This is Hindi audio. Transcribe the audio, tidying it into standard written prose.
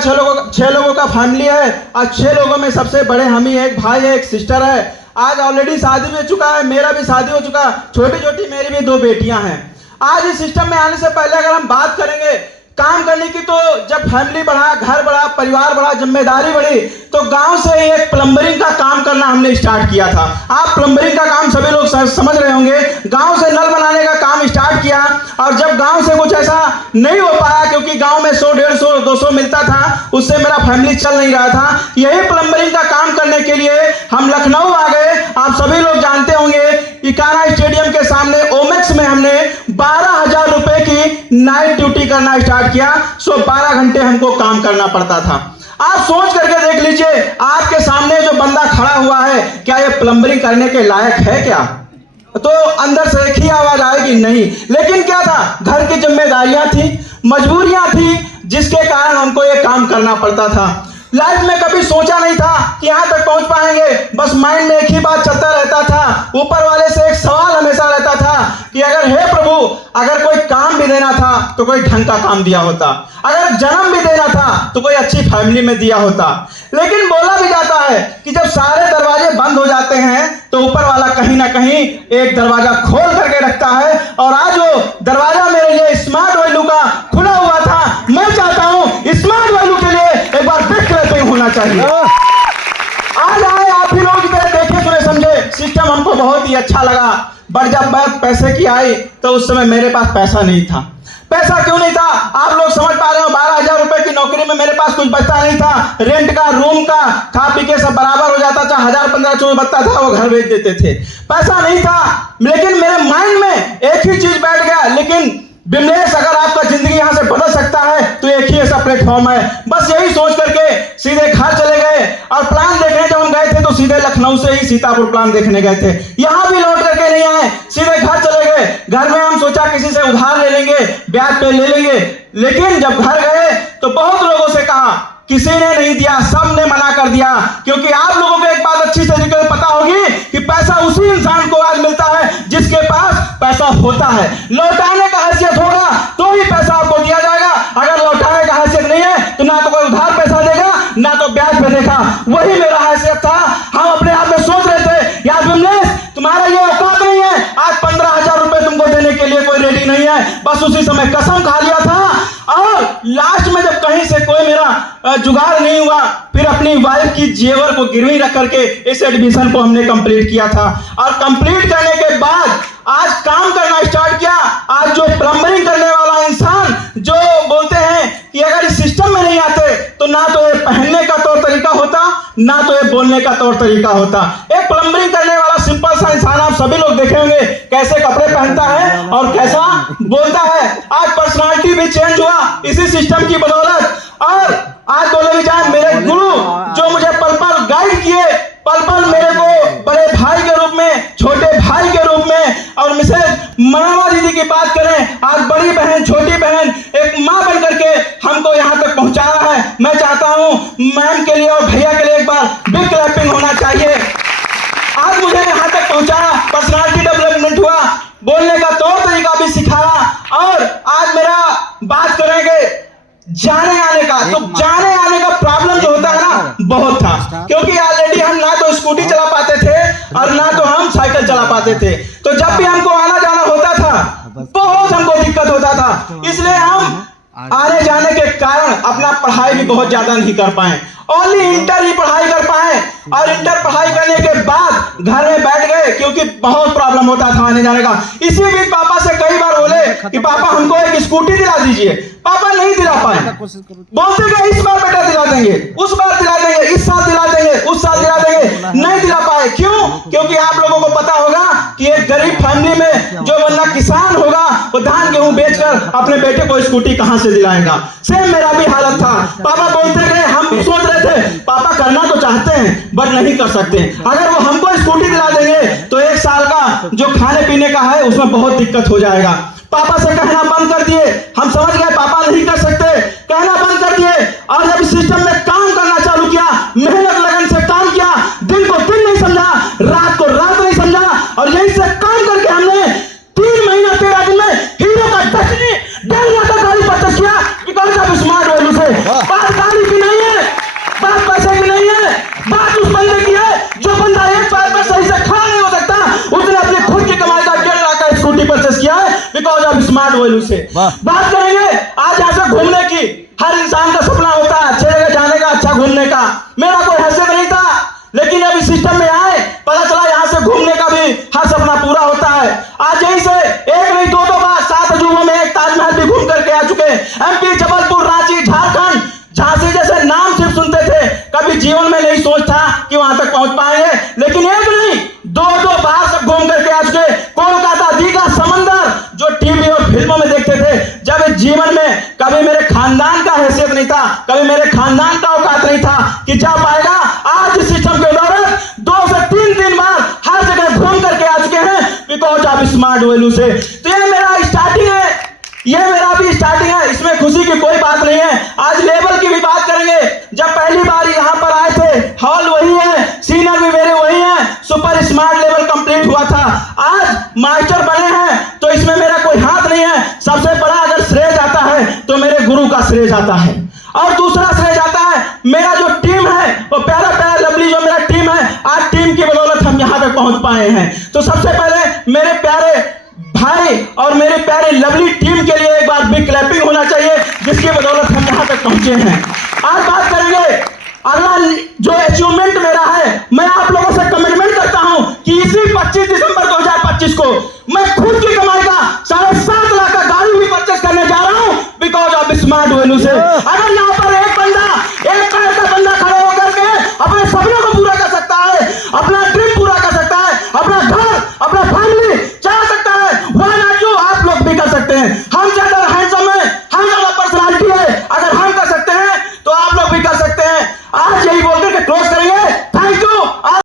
छह लोगों का फैमिली है और 6 लोगों में सबसे बड़े हम ही, एक भाई है, एक सिस्टर है। आज ऑलरेडी शादी भी हो चुका है, मेरा भी शादी हो चुका, छोटी छोटी मेरी भी 2 बेटियां हैं। आज इस सिस्टम में आने से पहले अगर हम बात करेंगे काम करने की, तो जब फैमिली बढ़ा, घर बढ़ा, परिवार बढ़ा, जिम्मेदारी बढ़ी, तो गांव से ही एक प्लम्बरिंग का काम करना हमने स्टार्ट किया था। आप प्लम्बरिंग का काम सभी लोग समझ रहे होंगे। गांव से नल बनाने का काम स्टार्ट किया और जब गांव से कुछ ऐसा नहीं हो पाया, क्योंकि गांव में 100, 150, 200 मिलता था, उससे मेरा फैमिली चल नहीं रहा था, यही प्लम्बरिंग का काम करने के लिए हम लखनऊ आ गए। आप सभी लोग जानते होंगे, इकाना स्टेडियम के सामने ओमेक्स में हमने 12,000 रुपए की नाइट ड्यूटी करना स्टार्ट किया। 12 घंटे हमको काम करना पड़ता था। आप सोच करके देख लीजिए, आपके सामने जो बंदा खड़ा हुआ है, क्या ये प्लम्बरिंग करने के लायक है क्या? तो अंदर से एक ही आवाज आएगी, नहीं। लेकिन क्या था, घर की जिम्मेदारियां थी, मजबूरियां थी, जिसके कारण हमको ये काम करना पड़ता था। लाइफ में कभी सोचा नहीं था कि यहां तक पहुंच पाएंगे। बस माइंड में एक ही बात चलता रहता था, ऊपर वाले से एक सवाल हमेशा रहता था कि अगर हे प्रभु, अगर कोई काम भी देना था तो कोई ढंग का काम दिया होता, अगर जन्म भी देना था तो कोई अच्छी फैमिली में दिया होता। लेकिन बोला भी जाता है कि जब सारे दरवाजे बंद हो जाते हैं तो ऊपर वाला कहीं ना कहीं एक दरवाजा खोल करके रखता है। और आज वो दरवाजा मेरे लिए स्मार्ट वैल्यू का खुला हुआ था। मैं चाहता हूं स्मार्ट वैल्यू के लिए एक बार बिग क्लैपिंग होना चाहिए। आज आए आप ही लोग देखे सुने समझे, सिस्टम हमको बहुत ही अच्छा लगा। बट जब बात पैसे की आई तो उस समय मेरे पास पैसा नहीं था। पैसा क्यों नहीं था, आप लोग समझ पा रहे हो। 12,000 रुपए की नौकरी में मेरे पास कुछ बचता नहीं था। रेंट का, रूम का, खा पी के सब बराबर हो जाता था। 1,000, 1,500 बचता था, वो घर भेज देते थे। पैसा नहीं था, लेकिन मेरे माइंड में एक ही चीज बैठ गया, लेकिन बिमलेश, अगर आपका जिंदगी यहां से बदल सकता है तो एक ही ऐसा प्लेटफॉर्म है। बस यही सोच करके सीधे घर चले गए। और प्लान देखने जब हम गए थे तो सीधे लखनऊ से ही सीतापुर प्लान देखने गए थे। यहां भी लौट करके नहीं आए, सीधे घर चले गए। घर में हम सोचा किसी से उधार ले लेंगे, ब्याज पे ले लेंगे। लेकिन जब घर गए तो बहुत लोगों से कहा, किसी ने नहीं दिया, सब ने मना कर दिया। क्योंकि आप लोगों को एक बात अच्छी तरीके से पता होगी कि पैसा उसी इंसान को आज मिलता है जिसके पास पैसा होता है। लौटाने का हैसियत होगा तो ही पैसा आपको दिया जाएगा। अगर लौटाने का हैसियत नहीं है तो ना तो कोई उधार पैसा देगा, ना तो ब्याज पे देगा। वही मेरा हैसियत था। हम अपने आप में सोच रहे थे, यार बिमलेश, तुम्हारा ये औकात नहीं है, आज 15,000 रुपए तुमको देने के लिए कोई रेडी नहीं है। बस उसी समय कसम खा लिया था। और लास्ट में जब कहीं से कोई मेरा जुगाड़ नहीं हुआ, फिर अपनी वाइफ की जेवर को गिरवी रख करके इस एडमिशन को हमने कंप्लीट किया था। और कंप्लीट करने के बाद आज काम करना स्टार्ट किया। आज जो प्लम्बरिंग करने वाला इंसान, जो बोलते हैं कि अगर इस सिस्टम में नहीं आते तो ना तो ये पहनने का तौर तरीका होता, ना तो ये बोलने का तौर तरीका होता। एक प्लम्बरिंग करने वाला सिंपल सा इंसान, आप सभी लोग देखे होंगे कैसे कपड़े पहनता है और कैसा बोलता है। आज पर्सनालिटी भी चेंज हुआ इसी सिस्टम की बदौलत। और आज बोले भी जाए, मेरे गुरु जो मुझे पल पल गाइड किए, पल पल मेरे को बड़े भाई के रूप में, छोटे भाई के रूप में, और मिसेज मनामा दीदी की बात करें, आज बड़ी बहन, छोटी बहन, एक माँ बन करके हमको यहाँ तक पहुंचाया है। मैं चाहता हूँ मैम के लिए और भैया के लिए एक बार बिग क्लैपिंग होना चाहिए। आज मुझे यहाँ तक पहुंचाया, पर्सनालिटी डेवलपमेंट हुआ, बोलने का तौर तरीका भी सिखाया। और आज मेरा बात करेंगे जाने आने का, तो जाने आने का प्रॉब्लम जो होता है ना, बहुत था। क्योंकि ऑलरेडी हम ना तो स्कूटी चला पाते थे और ना तो हम साइकिल चला पाते थे। तो जब भी हमको आना जाना होता था, बहुत हमको दिक्कत होता था। इसलिए हम आने जाने के कारण अपना पढ़ाई भी बहुत ज्यादा नहीं कर पाए। ओनली इंटर ही पढ़ाई कर पाए। और इंटर पढ़ाई करने के बाद घर में बैठ गए, क्योंकि बहुत प्रॉब्लम होता था आने जाने का। इसी बीच पापा से कई बार बोले कि पापा हमको एक स्कूटी दिला दीजिए। पापा नहीं दिला पाए। बोलते गए इस बार बेटा दिला देंगे, उस बार दिला देंगे, इस साल दिला देंगे, उस साल दिला देंगे, नहीं दिला पाए। क्यों? क्योंकि आप लोगों को पता होगा कि एक गरीब फैमिली में जो बंदा किसान होगा वो धान गेहूं बेचकर अपने बेटे को स्कूटी कहां से दिलाएगा। सेम मेरा भी हालत था। पापा बोलते गए, हम भी सोच रहे थे पापा करना तो चाहते हैं बट नहीं कर सकते। अगर वो हमको स्कूटी दिला देंगे तो 1 साल का जो खाने पीने का है उसमें बहुत दिक्कत हो जाएगा। पापा से कहना बंद कर दिए। हम समझ गए पापा नहीं कर सकते, कहना बंद कर दिए। और जब सिस्टम में काम करना चालू किया, मेहनत लगन से काम किया, दिन को दिन नहीं समझा, रात को रात नहीं समझा, और यही से काम करके हमने 3 महीना 13 दिन में हीरो का 10 लाख का गाड़ी परचेस किया। बिकॉज ऑफ स्मार्ट वैल्यू से गाड़ी वैल्यू से। बात करेंगे आज यहाँ से घूमने की। हर इंसान का सपना होता है अच्छे जगह जाने का, अच्छा घूमने का। मेरा कोई हैसियत नहीं था, लेकिन अभी सिस्टम में आए पता चला यहाँ से घूमने का भी हर सपना पूरा होता है। आज यहीं से एक नहीं दो बार 7 अजूबों में एक ताजमहल भी घूम करके आ चुके। एमपी, जबलपुर, रांची, झारखंड, झांसी जैसे नाम सिर्फ सुनते थे, कभी जीवन में नहीं सोचता कि वहां तक पहुंच पाएंगे, लेकिन एक नहीं दो बार सब घूम करके आ चुके। कोलकाता, दीघा, समंदर जो टीवी और फिल्मों में देखते थे, जब जीवन में कभी मेरे खानदान का हैसियत नहीं था, कभी मेरे खानदान का औकात नहीं था कि जा पाएगा। आज इस सिस्टम के दौरान 2 से 3 बार हर जगह घूम करके आ चुके हैं बिकॉज ऑफ स्मार्ट वैल्यू से। तो ये मेरा स्टार्टिंग है, ये मेरा भी स्टार्टिंग है, इसमें खुशी की कोई बात नहीं है। आज लेवल की भी बात करेंगे। जब पहली बार यहाँ पर आए थे, हॉल वही है, सीनियर भी मेरे वही हैं, सुपर स्मार्ट लेवल कंप्लीट हुआ था। आज मास्टर बने हैं तो इसमें मेरा कोई हाथ नहीं है। सबसे बड़ा अगर श्रेय जाता है तो मेरे गुरु का श्रेय जाता है, और दूसरा श्रेय जाता है मेरा जो टीम है, वो प्यारा लवली जो मेरा टीम है, आज टीम की बदौलत हम यहाँ तक पहुंच पाए हैं। तो सबसे पहले मेरे प्यारे भाई और मेरे प्यारे लवली टीम के लिए एक बार बिग क्लैपिंग होना चाहिए, जिसकी बदौलत हम यहाँ तक पहुंचे हैं। आज बात करेंगे अगला जो अचीवमेंट मेरा है। मैं आप लोगों से कमिटमेंट करता हूं कि इसी 25 दिसंबर 2025 को मैं खुद की कमाई का 7.5 लाख का गाड़ी भी परचेस करने जा रहा हूं बिकॉज ऑफ स्मार्ट वैल्यू से। अगर यहाँ पर